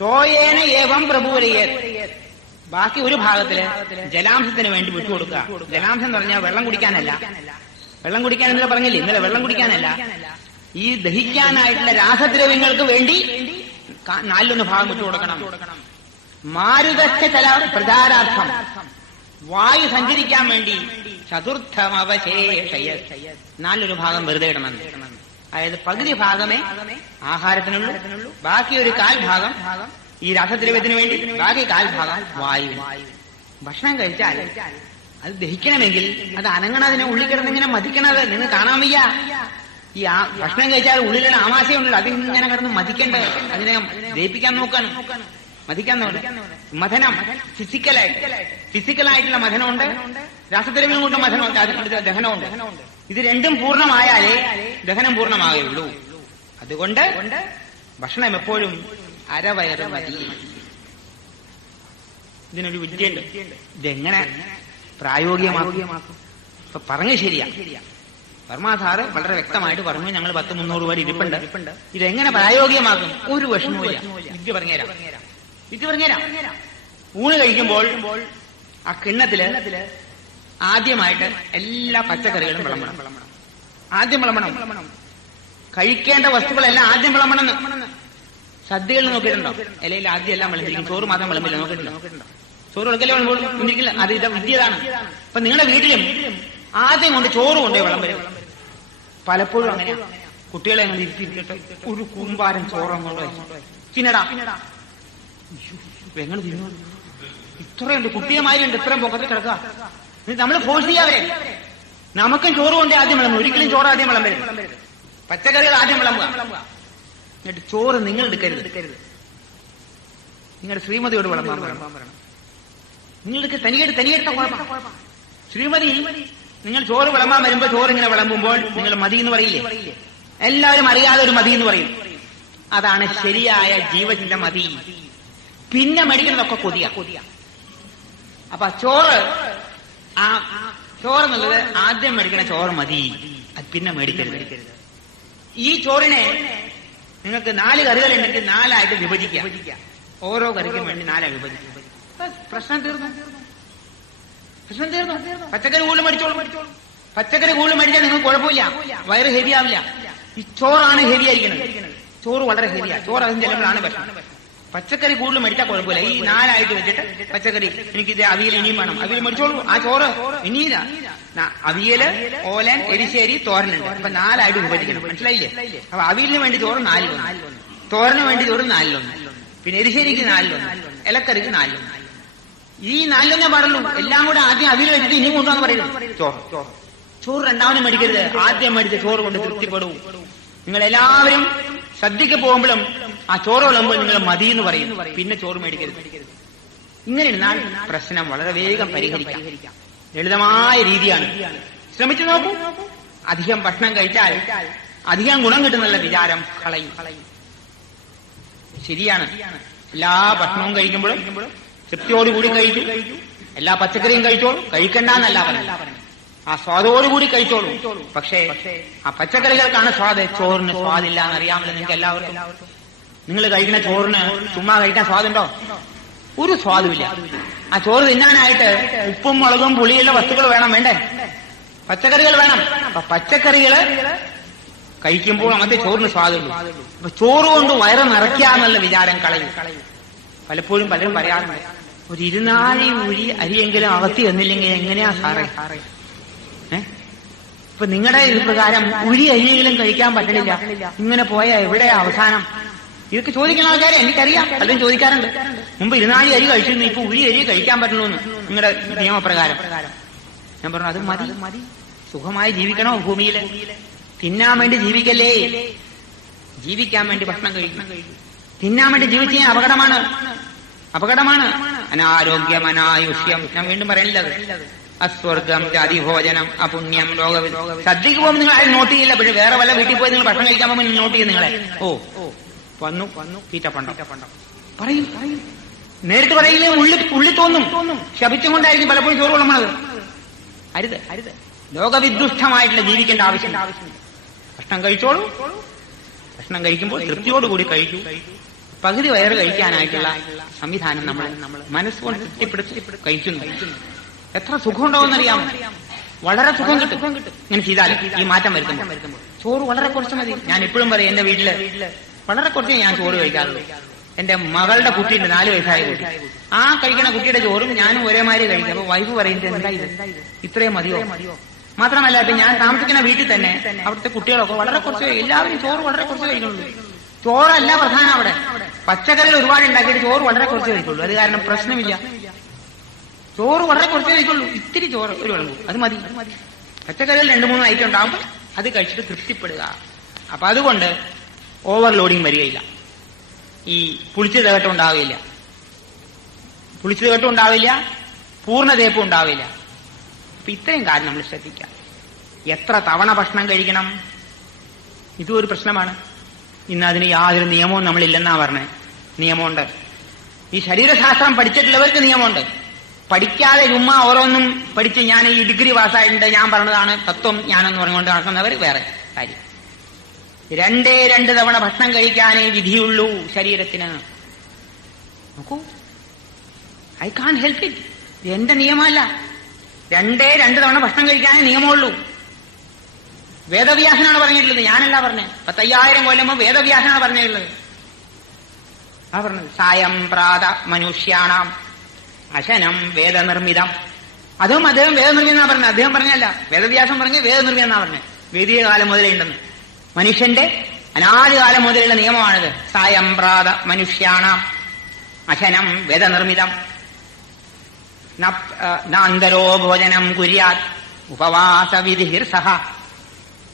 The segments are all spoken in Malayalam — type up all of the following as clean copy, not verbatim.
തോയേന ഏവം പ്രഭൂരയേ. ബാക്കി ഒരു ഭാഗത്തില് ജലാംശത്തിന് വേണ്ടി വിട്ടുകൊടുക്കുക. ജലാംശം എന്ന് പറഞ്ഞാൽ വെള്ളം കുടിക്കാനല്ല. വെള്ളം കുടിക്കാൻ ഇന്നലെ പറഞ്ഞില്ലേ, ഇന്നലെ വെള്ളം കുടിക്കാനല്ല, ഈ ദഹിക്കാനായിട്ടുള്ള രാസദ്രവ്യങ്ങൾക്ക് വേണ്ടി 4 ഭാഗം വിട്ടുകൊടുക്കണം. മാരുതച്ച ചില പ്രചാരാർത്ഥം, വായു സഞ്ചരിക്കാൻ വേണ്ടി ചതുർത്ഥമവശേഷയ 4 ഭാഗം വെറുതെ ഇടണം. അതായത് പകുതി ഭാഗമേ ആഹാരത്തിനുള്ളൂ, ബാക്കി ഒരു 1/4 ഭാഗം ഈ രാസദ്രവ്യത്തിന് വേണ്ടി, ബാക്കി 1/4 ഭാഗം വായു. ഭക്ഷണം കഴിച്ചാൽ അത് ദഹിക്കണമെങ്കിൽ അത് അനങ്ങണതിനെ ഉള്ളിൽ കിടന്നിങ്ങനെ മതിക്കണത് നിങ്ങൾ കാണാൻ വയ്യ. ഈ ഭക്ഷണം കഴിച്ചാൽ ഉള്ളിലുള്ള ആമാശയുണ്ടല്ലോ, അതിങ്ങനെ കിടന്ന് മതിക്കണ്ടേ, അതിനെ ദഹിപ്പിക്കാൻ നോക്കണം, മതിക്കാൻ നോക്കണം. മഥനം ഫിസിക്കലായിട്ടുള്ള മഥനമുണ്ട്, രാസദ്രവ്യം കൊണ്ട് മഥനമുണ്ട്, അതിന് ദഹനമുണ്ട്. ഇത് രണ്ടും പൂർണ്ണമായാലേ ദഹനം പൂർണ്ണമാകുള്ളൂ. അതുകൊണ്ട് ഭക്ഷണം എപ്പോഴും അരവയറ് മതി. ഇതിനൊരു വിദ്യയുണ്ട്. ഇതെങ്ങനെ പ്രായോഗികമാക്കും? ഇപ്പൊ പറഞ്ഞു ശരിയാ, വർമ്മ സാറ് വളരെ വ്യക്തമായിട്ട് പറഞ്ഞു. ഞങ്ങൾ 100-300 പേര് ഇരിപ്പുണ്ട്. ഇതെങ്ങനെ പ്രായോഗികമാക്കും? ഒരു വിഷമവുമില്ല. വിദ്യ പറഞ്ഞുതരാം. ഊണ് കഴിക്കുമ്പോൾ ആ കിണ്ണത്തില് ആദ്യമായിട്ട് എല്ലാ പച്ചക്കറികളും വിളമ്പണം. ആദ്യം വിളമ്പണം. കഴിക്കേണ്ട വസ്തുക്കളെല്ലാം ആദ്യം വിളമ്പണം. സദ്യകളിൽ നോക്കിയിട്ടുണ്ടോ? ഇലയിൽ ആദ്യം എല്ലാം വിളമ്പിരിക്കും, ചോറ് മാത്രം വിളമ്പില്ല. നോക്കിയിട്ടുണ്ടോ? ചോറ് വിളക്കല്ലേ വിളമ്പില്ല. അത് ഇത് വിദ്യതാണ്. അപ്പൊ നിങ്ങളുടെ വീട്ടിലും ആദ്യം കൊണ്ട് ചോറ് കൊണ്ടേ വിളമ്പരും. പലപ്പോഴും അങ്ങനെ കുട്ടികളെ അങ്ങനെ ഇരുത്തിയിട്ട് ഒരു കൂമ്പാരം ചോറും കൊണ്ട് തിന്നടാ, എങ്ങനെ തിന്നു? ഇത്രയുണ്ട്, കുട്ടിയമാരുണ്ട്, ഇത്രയും പൊക്കത്തിൽ കിടക്കുക. നമ്മൾ ഫോഴ്സ് ചെയ്യാവരെ. നമുക്കും ചോറ് കൊണ്ടേ ആദ്യം വിളമ്പും. ഒരിക്കലും ചോറ് ആദ്യം വിളമ്പരുത്. പച്ചക്കറികൾ ആദ്യം വിളമ്പുക. എന്നിട്ട് ചോറ് നിങ്ങൾ എടുക്കരുത്. നിങ്ങളുടെ ശ്രീമതിയോട് വിളമ്പാൻ പറയണം. നിങ്ങൾക്ക് തനിയെടുത്ത കുഴപ്പം. ശ്രീമതി നിങ്ങൾ ചോറ് വിളമ്പാൻ വരുമ്പോ ചോറ് ഇങ്ങനെ വിളമ്പുമ്പോൾ നിങ്ങൾ മതി എന്ന് പറയില്ലേ? എല്ലാവരും അറിയാതെ ഒരു മതി എന്ന് പറയും. അതാണ് ശരിയായ ജീവന്റെ മതി. പിന്നെ മേടിക്കുന്നതൊക്കെ കൊതിയ. അപ്പൊ ചോറെന്നുള്ളത് ആദ്യം മേടിക്കണ ചോറ് മതി, അത് പിന്നെ മേടിക്കരുത്. ഈ ചോറിനെ നിങ്ങൾക്ക് 4 കറികളുണ്ടെങ്കിൽ 4 ആയിട്ട് വിഭജിക്കാം. ഓരോ കറിക്കും വേണ്ടി 4 ആയി വിഭജിക്കാം. പ്രശ്നം തീർന്നു. പച്ചക്കറി കൂടുതൽ മേടിച്ചോളും. പച്ചക്കറി കൂടുതൽ മേടിച്ചാൽ നിങ്ങൾക്ക് കുഴപ്പമില്ല, വയറ് ഹെവി ആവില്ല. ഈ ചോറാണ് ഹെവി ആയിരിക്കുന്നത്. ചോറ് വളരെ ഹെവിയാണ്. ചോറ് അതിന് ചിലപ്പോഴാണ് പ്രശ്നം. പച്ചക്കറി കൂടുതൽ മേടിച്ചാൽ കുഴപ്പമില്ല. ഈ 4 ആയിട്ട് വെച്ചിട്ട് പച്ചക്കറി എനിക്കിത് അവിയൽ ഇനിയും വേണം, അവിയൽ മേടിച്ചോളൂ. ആ ചോറ് ഇനിയില്ല. അവിയല്, ഓലൻ, എരിശ്ശേരി, തോരനുണ്ട്. അപ്പൊ 4 ആയിട്ട് വിഭജിക്കണം. മനസ്സിലായില്ലേ? അപ്പൊ അവിയലിന് വേണ്ടി ചോറ് 4-1, തോരന് വേണ്ടി ചോറ് 4-1, പിന്നെ എരിശ്ശേരിക്ക് 4-1, ഇലക്കറിക്ക് 4-1. ഈ 4 പാടുള്ളൂ. എല്ലാം കൂടെ ആദ്യം അവിയൽ വെച്ചിട്ട് ഇനിയും കൊണ്ടുവന്ന് പറയുന്നു. ചോറ് രണ്ടാമതും മേടിക്കരുത്. ആദ്യം മേടിച്ച ചോറ് കൊണ്ട് തൃപ്തിപ്പെടൂ. നിങ്ങൾ എല്ലാവരും സദ്യക്ക് പോകുമ്പോഴും ആ ചോറ് വിളമ്പുമ്പോൾ നിങ്ങൾ മതി എന്ന് പറയും, പിന്നെ ചോറ് മേടിക്കരുത്. ഇങ്ങനെ ഇരുന്നാൽ പ്രശ്നം വളരെ വേഗം പരിഹരിക്കാം. ലളിതമായ രീതിയാണ്. ശ്രമിച്ചു നോക്കൂ. അധികം ഭക്ഷണം കഴിച്ചാൽ അധികം ഗുണം കിട്ടുന്നുള്ള വിചാരം കളയും. ശരിയാണ്. എല്ലാ ഭക്ഷണവും കഴിക്കുമ്പോഴും തൃപ്തിയോടുകൂടി കഴിക്കും. എല്ലാ പച്ചക്കറിയും കഴിച്ചോളൂ. കഴിക്കണ്ടെന്നല്ല പറഞ്ഞു. ആ സ്വാദോടുകൂടി കഴിച്ചോളൂ. പക്ഷേ ആ പച്ചക്കറികൾക്കാണ് സ്വാദ്, ചോറിന് സ്വാദില്ല എന്നറിയാമല്ലോ നിങ്ങൾക്ക് എല്ലാവർക്കും. നിങ്ങൾ കഴിക്കുന്ന ചോറിന് ചുമ്മാ കഴിക്കാൻ സ്വാദുണ്ടോ? ഒരു സ്വാദുമില്ല. ആ ചോറ് തിന്നാനായിട്ട് ഉപ്പും മുളകും പുളിയുള്ള വസ്തുക്കൾ വേണ്ടേ? പച്ചക്കറികൾ വേണം. അപ്പൊ പച്ചക്കറികള് കഴിക്കുമ്പോൾ അങ്ങനത്തെ ചോറിന് സ്വാദുള്ളൂ. അപ്പൊ ചോറ് കൊണ്ട് വയറ് നിറയ്ക്കാന്നുള്ള വിചാരം കളയും. പലപ്പോഴും പലരും പറയാറുണ്ട്, ഒരു 24 ഉഴി അരിയെങ്കിലും അകത്തി എന്നില്ലെങ്കിൽ എങ്ങനെയാ സാറേ? ഇപ്പൊ നിങ്ങളുടെ ഇത് പ്രകാരം ഉഴി അരിയെങ്കിലും കഴിക്കാൻ പറ്റണില്ല, ഇങ്ങനെ പോയാ എവിടെയാ അവസാനം? ഇതൊക്കെ ചോദിക്കുന്ന ആൾക്കാരെ എനിക്കറിയാം, പലരും ചോദിക്കാറുണ്ട്. മുമ്പ് 24 അരി കഴിച്ചിരുന്നു, ഇപ്പൊ ഉഴി അരി കഴിക്കാൻ പറ്റണമെന്ന് നിങ്ങളുടെ നിയമപ്രകാരം. ഞാൻ പറഞ്ഞു അത് മതി. സുഖമായി ജീവിക്കണോ ഭൂമിയിൽ? തിന്നാൻ വേണ്ടി ജീവിക്കല്ലേ, ജീവിക്കാൻ വേണ്ടി ഭക്ഷണം കഴിക്കണം. തിന്നാൻ വേണ്ടി ജീവിച്ച അപകടമാണ്. അനാരോഗ്യം, അനായുഷ്യം. ഞാൻ വീണ്ടും പറയണില്ല. അസ്വർഗം, ജാതിഭോജനം, അപുണ്യം, സദ്യക്ക് പോകുമ്പോൾ നിങ്ങൾ ആരും നോട്ട് ചെയ്യില്ല. പക്ഷെ വേറെ വല്ല വീട്ടിൽ പോയി നിങ്ങൾ ഭക്ഷണം കഴിക്കാൻ പോകുമ്പോൾ നോട്ട് ചെയ്യും നിങ്ങളെ. വന്നു തീറ്റപ്പണ്ടം പറയും. നേരിട്ട് പറയില്ലേ, ഉള്ളിൽ തോന്നും. ശപിച്ചും കൊണ്ടായിരിക്കും പലപ്പോഴും ചോറ് വിളമ്പണത്. അരുത്. ലോകവിദുഷ്ടമായിട്ടുള്ള ജീവിക്കേണ്ട ആവശ്യം. ഭക്ഷണം കഴിച്ചോളൂ. ഭക്ഷണം കഴിക്കുമ്പോൾ തൃപ്തിയോടുകൂടി കഴിക്കൂ. പകുതി വയറ് കഴിക്കാനായിട്ടുള്ള സംവിധാനം നമ്മൾ മനസ്സുകൊണ്ട് തൃപ്തിപ്പെടുത്തി കഴിക്കുന്നു. എത്ര സുഖം ഉണ്ടാവുമെന്നറിയാമോ? വളരെ സുഖം കിട്ടും ഇങ്ങനെ ചെയ്താൽ. ഈ മാറ്റം വരുത്തുമ്പോൾ ചോറ് വളരെ കുറച്ച് മതി. ഞാൻ എപ്പോഴും പറയും, എന്റെ വീട്ടില് വളരെ കുറച്ച് ഞാൻ ചോറ് കഴിക്കാറുള്ളൂ. എന്റെ മകളുടെ കുട്ടിയുണ്ട്, 4 വയസ്സായ കുട്ടി. ആ കഴിക്കുന്ന കുട്ടിയുടെ ചോറും ഞാനും ഒരേമാതിരി കഴിക്കും. അപ്പൊ വൈഫ് പറയുന്നത് എന്താ ഇത്, ഇത്രയും മതിയോ? മാത്രമല്ല, ഇപ്പൊ ഞാൻ താമസിക്കുന്ന വീട്ടിൽ തന്നെ അവിടുത്തെ കുട്ടികളൊക്കെ വളരെ കുറച്ച്, എല്ലാവരും ചോറ് വളരെ കുറച്ച് കഴിക്കുള്ളൂ. ചോറല്ല പ്രധാനം അവിടെ. പച്ചക്കറികൾ ഒരുപാട് ഉണ്ടാക്കിയിട്ട് ചോറ് വളരെ കുറച്ച് കഴിക്കുള്ളൂ. അത് കാരണം പ്രശ്നമില്ല. ചോറ് വളരെ കുറച്ച് കഴിക്കുള്ളൂ. ഇത്തിരി ചോറ് ഒരു വിളമ്പും, അത് മതി. പച്ചക്കറികൾ 2-3 ഐറ്റം ഉണ്ടാകുമ്പോൾ അത് കഴിച്ചിട്ട് തൃപ്തിപ്പെടുക. അപ്പൊ അതുകൊണ്ട് ഓവർലോഡിങ് വരികയില്ല. ഈ പുളിച്ച തേട്ടം ഉണ്ടാവില്ല, പൂർണ്ണ തേപ്പും ഉണ്ടാവില്ല. അപ്പൊ ഇത്രയും കാര്യം നമ്മൾ ശ്രദ്ധിക്കാം. എത്ര തവണ ഭക്ഷണം കഴിക്കണം, ഇതും ഒരു പ്രശ്നമാണ്. ഇന്ന് അതിന് യാതൊരു നിയമവും നമ്മളില്ലെന്നാ പറഞ്ഞത്. നിയമമുണ്ട്. ഈ ശരീരശാസ്ത്രം പഠിച്ചിട്ടുള്ളവർക്ക് നിയമമുണ്ട്. പഠിക്കാതെ ചുമ്മാ ഓരോന്നും പഠിച്ച് ഞാൻ ഈ ഡിഗ്രി പാസ്സായിട്ടുണ്ട്, ഞാൻ പറഞ്ഞതാണ് തത്വം, ഞാനെന്ന് പറഞ്ഞുകൊണ്ട് നടക്കുന്നവർ വേറെ കാര്യം. 2 തവണ ഭക്ഷണം കഴിക്കാനേ വിധിയുള്ളൂ ശരീരത്തിന്. നോക്കൂ, ഐ കാൺ ഹെൽപ്പ് ഇറ്റ്. എന്റെ നിയമമല്ല. 2 തവണ ഭക്ഷണം കഴിക്കാനേ നിയമമുള്ളൂ. വേദവ്യാസനാണ് പറഞ്ഞിട്ടുള്ളത്, ഞാനല്ല പറഞ്ഞത്. 10,000 കൊല്ലം മുമ്പ് വേദവ്യാസനാണ് പറഞ്ഞിട്ടുള്ളത്. ആ പറഞ്ഞത് സായം പ്രാത മനുഷ്യാണാം അശനം വേദനിർമ്മിതം. അതും അദ്ദേഹം വേദനിർമ്മിതം എന്നാ പറഞ്ഞത്. അദ്ദേഹം പറഞ്ഞല്ല, വേദവ്യാസം പറഞ്ഞ് വേദനിർമ്മിതം എന്നാ പറഞ്ഞത്. വേദിക കാലം മുതലേ ഉണ്ടെന്ന്. മനുഷ്യന്റെ അനാദികാലം മുതലുള്ള നിയമമാണിത്. സായം പ്രാത മനുഷ്യാണാം അശനം വേദനിർമ്മിതം. നാന്തരോ ഭോജനം കുര്യാത് ഉപവാസ വിധിർസഹ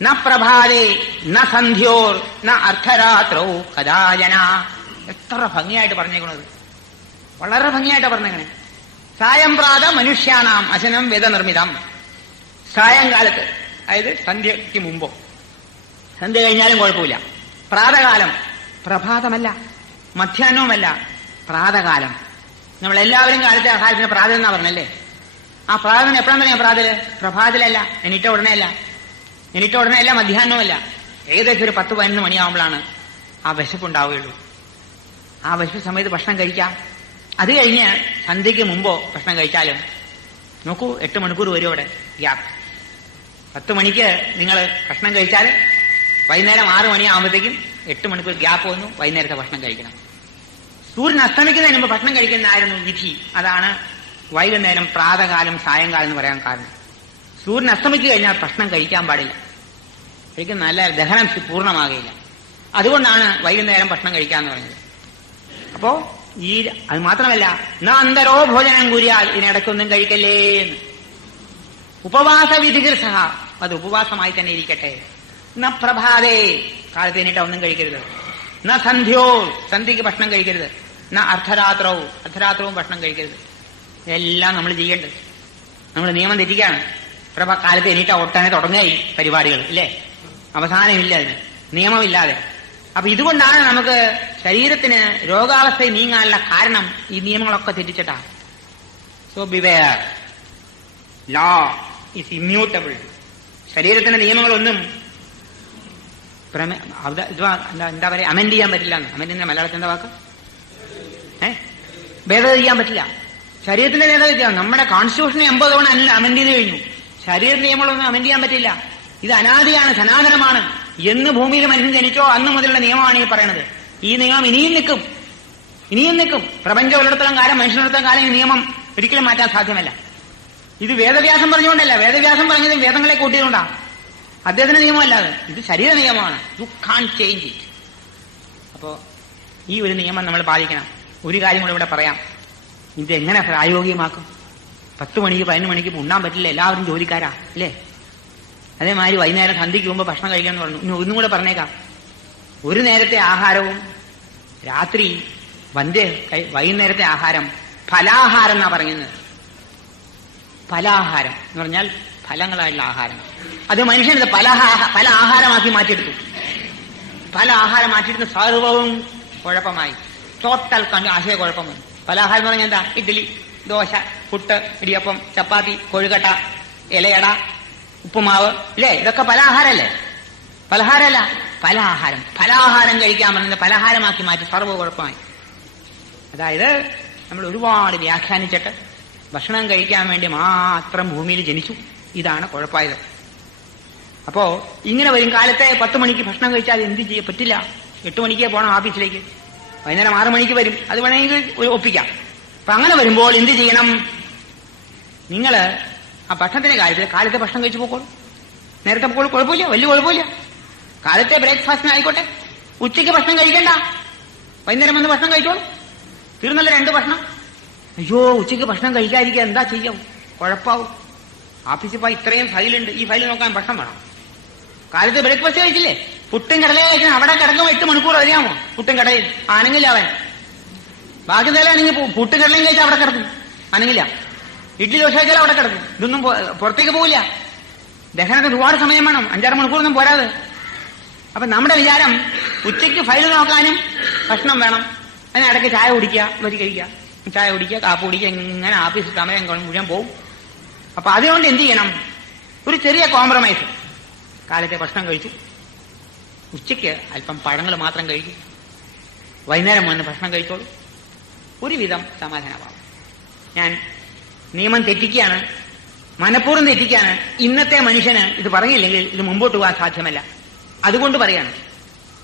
ന പ്രഭാതേ ന സന്ധ്യോർ ന അർദ്ധരാത്രോ കഥാജന. എത്ര ഭംഗിയായിട്ട് പറഞ്ഞേക്കുന്നത്, വളരെ ഭംഗിയായിട്ട് പറഞ്ഞേക്കണേ. സായം പ്രാത മനുഷ്യാണാം അശനം വേദനിർമ്മിതം. സായങ്കാലത്ത്, അതായത് സന്ധ്യയ്ക്ക് മുമ്പോ, സന്ധ്യ കഴിഞ്ഞാലും കുഴപ്പമില്ല. പ്രാതകാലം, പ്രഭാതമല്ല, മധ്യാഹ്നവുമല്ല, പ്രാതകാലം. നമ്മളെല്ലാവരും കാലത്തെ ആഹാരത്തിന് പ്രാതൽ എന്നാ പറഞ്ഞല്ലേ. ആ പ്രാതത്തിന് എപ്പോഴാണ് പറയാം? പ്രാതല് പ്രഭാതത്തിലല്ല, എണീറ്റ ഉടനെയല്ല, മധ്യാഹ്നവുമല്ല. ഏകദേശം ഒരു 10-11 മണിയാവുമ്പോഴാണ് ആ വിശപ്പുണ്ടാവുകയുള്ളൂ. ആ വിശപ്പ് സമയത്ത് ഭക്ഷണം കഴിക്കാം. അത് കഴിഞ്ഞ് സന്ധ്യയ്ക്ക് മുമ്പോ ഭക്ഷണം കഴിച്ചാലും നോക്കൂ, 8 മണിക്കൂർ വരും അവിടെ ഗ്യാപ്പ്. 10 മണിക്ക് നിങ്ങൾ ഭക്ഷണം കഴിച്ചാൽ വൈകുന്നേരം 6 മണിയാകുമ്പോഴത്തേക്കും 8 മണിക്കൂർ ഗ്യാപ്പ് വന്നു. വൈകുന്നേരത്തെ ഭക്ഷണം കഴിക്കണം. സൂര്യൻ അസ്തമിക്കുന്നതിന് മുമ്പ് ഭക്ഷണം കഴിക്കുന്നതായിരുന്നു വിധി. അതാണ് വൈകുന്നേരം പ്രാതകാലം സായങ്കാലം എന്ന് പറയാൻ കാരണം. സൂര്യൻ അസ്തമിച്ചു കഴിഞ്ഞാൽ ഭക്ഷണം കഴിക്കാൻ പാടില്ല. ശരിക്കും നല്ല ദഹനം പൂർണ്ണമാകുകയില്ല. അതുകൊണ്ടാണ് വൈകുന്നേരം ഭക്ഷണം കഴിക്കാന്ന് പറഞ്ഞത്. അപ്പോ അത് മാത്രമല്ല, അന്തരോ ഭോജനം കുര്യാൽ, ഇതിനിടയ്ക്കൊന്നും കഴിക്കല്ലേ എന്ന്. ഉപവാസ വിധികൾ സഹ, അത് ഉപവാസമായി തന്നെ ഇരിക്കട്ടെ. ന പ്രഭാതേ, കാലത്ത് കഴിഞ്ഞിട്ട് ഒന്നും കഴിക്കരുത്. ന സന്ധ്യോ, സന്ധ്യയ്ക്ക് ഭക്ഷണം കഴിക്കരുത്. ന അർദ്ധരാത്രവും ഭക്ഷണം കഴിക്കരുത്. ഇതെല്ലാം നമ്മൾ ചെയ്യേണ്ടത്. നമ്മൾ നിയമം തെറ്റിക്കാണ്. കാലത്ത് എണീറ്റ ഒട്ടനെ തുടങ്ങായി പരിപാടികൾ, ഇല്ലേ? അവസാനമില്ല അതിന്, നിയമമില്ലാതെ. അപ്പൊ ഇതുകൊണ്ടാണ് നമുക്ക് ശരീരത്തിന് രോഗാവസ്ഥയിൽ നീങ്ങാനുള്ള കാരണം ഈ നിയമങ്ങളൊക്കെ തെറ്റിച്ചിട്ടാ. So beware, law is immutable. ശരീരത്തിന്റെ നിയമങ്ങളൊന്നും എന്താ പറയാ, അമെൻഡ് ചെയ്യാൻ പറ്റില്ല. അമെൻഡിന്റെ മലയാളത്തിൽ എന്താ വാക്ക്? ഭേദഗതി ചെയ്യാൻ പറ്റില്ല. ശരീരത്തിന്റെ ഭേദഗതി. നമ്മുടെ കോൺസ്റ്റിറ്റ്യൂഷനെ 80 തവണ അമെൻഡ് ചെയ്ത് കഴിഞ്ഞു. ശരീര നിയമങ്ങളൊന്നും അമെൻഡ് ചെയ്യാൻ പറ്റില്ല. ഇത് അനാദിയാണ്, സനാതനമാണ്. എന്ന് ഭൂമിയിൽ മനുഷ്യൻ ജനിച്ചോ അന്ന് മുതലുള്ള നിയമമാണ് ഈ പറയുന്നത്. ഈ നിയമം ഇനിയും നിൽക്കും. പ്രപഞ്ചം ഉള്ളിടത്തോളം കാലം, മനുഷ്യനുള്ളിടത്തോളം കാലം ഈ നിയമം ഒരിക്കലും മാറ്റാൻ സാധ്യമല്ല. ഇത് വേദവ്യാസം പറഞ്ഞുകൊണ്ടല്ല. വേദവ്യാസം പറഞ്ഞത് വേദങ്ങളെ കൂട്ടിയതുകൊണ്ടാണ്. അദ്ദേഹത്തിന്റെ നിയമമല്ലാതെ ഇത് ശരീര നിയമമാണ്. You can change it. അപ്പോ ഈ ഒരു നിയമം നമ്മൾ പാലിക്കണം. ഒരു കാര്യം കൂടെ ഇവിടെ പറയാം. ഇതെങ്ങനെ പ്രായോഗികമാക്കും? 10 മണിക്ക് 11 മണിക്ക് ഉണ്ണാൻ പറ്റില്ല, എല്ലാവരും ജോലിക്കാരാ, അല്ലേ? അതേമാതിരി വൈകുന്നേരം സന്ധ്യയ്ക്ക് മുമ്പ് ഭക്ഷണം കഴിക്കാമെന്ന് പറഞ്ഞു. ഇനി ഒന്നും കൂടെ പറഞ്ഞേക്കാം. ഒരു നേരത്തെ ആഹാരവും രാത്രി വൈകുന്നേരത്തെ ആഹാരം ഫലാഹാരം എന്നാ പറയുന്നത്. ഫലാഹാരം എന്ന് പറഞ്ഞാൽ ഫലങ്ങളായിട്ടുള്ള ആഹാരം. അത് മനുഷ്യനത് പല ആഹാരമാക്കി മാറ്റിയെടുത്തു. പല ആഹാരം മാറ്റിയെടുത്ത് സർവവും കുഴപ്പമായി. ടോട്ടൽ ആശയക്കുഴപ്പം വന്നു. പലഹാരം എന്ന് പറഞ്ഞാൽ എന്താ? ഇഡ്ഡലി, ദോശ, പുട്ട്, ഇടിയപ്പം, ചപ്പാത്തി, കൊഴുക്കട്ട, ഇലയട, ഉപ്പുമാവ്, ഇല്ലേ? ഇതൊക്കെ പലഹാരല്ലേ? പലഹാരമല്ല, ഫലാഹാരം. ഫലാഹാരം കഴിക്കാൻ പറഞ്ഞത് പലഹാരമാക്കി മാറ്റി സർവ്വ കുഴപ്പമായി. അതായത് നമ്മൾ ഒരുപാട് വ്യാഖ്യാനിച്ചിട്ട് ഭക്ഷണം കഴിക്കാൻ വേണ്ടി മാത്രം ഭൂമിയിൽ ജനിച്ചു. ഇതാണ് കുഴപ്പമായത്. അപ്പോ ഇങ്ങനെ വരും. കാലത്തെ 10 മണിക്ക് ഭക്ഷണം കഴിച്ചാൽ എന്ത് ചെയ്യാൻ പറ്റില്ല. 8 മണിക്ക് പോകണം ഓഫീസിലേക്ക്. വൈകുന്നേരം 6 മണിക്ക് വരും. അത് വേണമെങ്കിൽ ഒപ്പിക്കാം. അപ്പൊ അങ്ങനെ വരുമ്പോൾ എന്ത് ചെയ്യണം? നിങ്ങൾ ആ ഭക്ഷണത്തിന്റെ കാര്യത്തിൽ കാലത്തെ ഭക്ഷണം കഴിച്ചു പോക്കോളൂ. നേരത്തെ പോക്കോളൂ, കുഴപ്പമില്ല, വലിയ കുഴപ്പമില്ല. കാലത്തെ ബ്രേക്ക്ഫാസ്റ്റിന് ആയിക്കോട്ടെ. ഉച്ചയ്ക്ക് ഭക്ഷണം കഴിക്കണ്ട, വൈകുന്നേരം വന്ന് ഭക്ഷണം കഴിച്ചോളൂ. തീർന്നല്ല 2 ഭക്ഷണം. അയ്യോ, ഉച്ചയ്ക്ക് ഭക്ഷണം കഴിക്കാതിരിക്കുക, എന്താ ചെയ്യാം? കുഴപ്പമാവും. ഓഫീസിൽ പോയി ഇത്രയും ഫയലുണ്ട്, ഈ ഫയൽ നോക്കാൻ ഭക്ഷണം വേണം. കാലത്ത് ബ്രേക്ക്ഫാസ്റ്റ് കഴിച്ചില്ലേ? പുട്ടും കടലയും കഴിക്കണം. അവിടെ കിടക്കും 8 മണിക്കൂർ അറിയാമോ? പുട്ടും കടയിൽ ആണെങ്കില്ല അവൻ. ബാക്കി നിലയാണെങ്കിൽ പുട്ടും കടലയും കഴിച്ചാൽ അവിടെ കിടക്കും, ആണെങ്കില്ല. ഇഡ്ഡലി ദോശ കഴിച്ചാൽ അവിടെ കിടക്കും. ഇതൊന്നും പുറത്തേക്ക് പോവില്ല. ദഹനത്തിന് ഒരുപാട് സമയം വേണം, 5-6 മണിക്കൂറൊന്നും പോരാതെ. അപ്പൊ നമ്മുടെ വിചാരം ഉച്ചയ്ക്ക് ഫയൽ നോക്കാനും ഭക്ഷണം വേണം, അതിനിടയ്ക്ക് ചായ കുടിക്കുക, വരി കഴിക്കുക, ചായ കുടിക്കുക, കാപ്പ് കുടിക്കുക, ഇങ്ങനെ ആഫീസ് സമയം മുഴുവൻ പോവും. അപ്പൊ അതുകൊണ്ട് എന്ത് ചെയ്യണം? ഒരു ചെറിയ കോംപ്രമൈസ്. കാലത്തെ ഭക്ഷണം കഴിച്ചു, ഉച്ചയ്ക്ക് അല്പം പഴങ്ങൾ മാത്രം കഴിക്കും, വൈകുന്നേരം വന്ന് ഭക്ഷണം കഴിച്ചോളൂ. ഒരുവിധം സമാധാനമാവും. ഞാൻ നിയമം തെറ്റിക്കുകയാണ്, മനഃപൂർവ്വം തെറ്റിക്കുകയാണ്. ഇന്നത്തെ മനുഷ്യന് ഇത് പറഞ്ഞില്ലെങ്കിൽ ഇത് മുമ്പോട്ട് പോകാൻ സാധ്യമല്ല. അതുകൊണ്ട് പറയാണ്,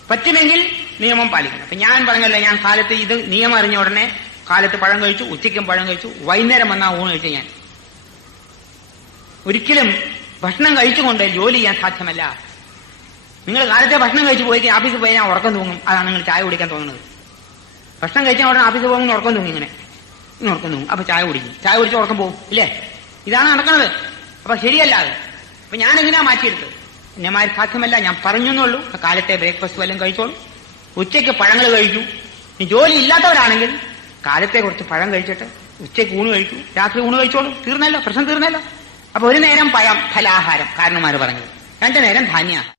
പറ്റുമെങ്കിൽ നിയമം പാലിക്കണം. അപ്പൊ ഞാൻ പറഞ്ഞല്ലോ, ഞാൻ കാലത്ത് ഇത് നിയമം അറിഞ്ഞ ഉടനെ കാലത്ത് പഴം കഴിച്ചു, ഉച്ചയ്ക്കും പഴം കഴിച്ചു, വൈകുന്നേരം വന്നാൽ ഊണ് കഴിച്ചു. ഞാൻ ഒരിക്കലും ഭക്ഷണം കഴിച്ചുകൊണ്ട് ജോലി ചെയ്യാൻ സാധ്യമല്ല. നിങ്ങൾ കാലത്തെ ഭക്ഷണം കഴിച്ച് പോയി ഓഫീസിൽ പോയി ഞാൻ ഉറക്കം തൂങ്ങും. അതാണ് നിങ്ങൾ ചായ കുടിക്കാൻ തോന്നുന്നത്. ഭക്ഷണം കഴിച്ചാൽ ഉടനെ ഓഫീസിൽ പോകുമ്പോൾ ഉറക്കം തൂങ്ങി, ഇങ്ങനെ ഉറക്കം തൂങ്ങും. അപ്പൊ ചായ കുടിക്കും, ചായ കുടിച്ച് ഉറക്കം പോകും, ഇല്ലേ? ഇതാണ് നടക്കുന്നത്. അപ്പൊ ശരിയല്ല അത്. അപ്പൊ ഞാൻ എങ്ങനെയാ മാറ്റിയെടുത്തത്? എന്നെമാര് സാധ്യമല്ല. ഞാൻ പറഞ്ഞെന്നുള്ളൂ. കാലത്തെ ബ്രേക്ക്ഫാസ്റ്റ് വല്ലതും കഴിച്ചോളൂ, ഉച്ചയ്ക്ക് പഴങ്ങൾ കഴിക്കൂ. ജോലി ഇല്ലാത്തവരാണെങ്കിൽ കാലത്തെ കുറച്ച് പഴം കഴിച്ചിട്ട് ഉച്ചയ്ക്ക് ഊണ് കഴിക്കൂ, രാത്രി ഊണ് കഴിച്ചോളൂ. തീർന്നല്ലോ, പ്രശ്നം തീർന്നല്ലോ. അപ്പൊ ഒരു നേരം പഴം ഫലാഹാരം, കാരണന്മാര് പറഞ്ഞത്. 2 നേരം ധാന്യാഹാരം.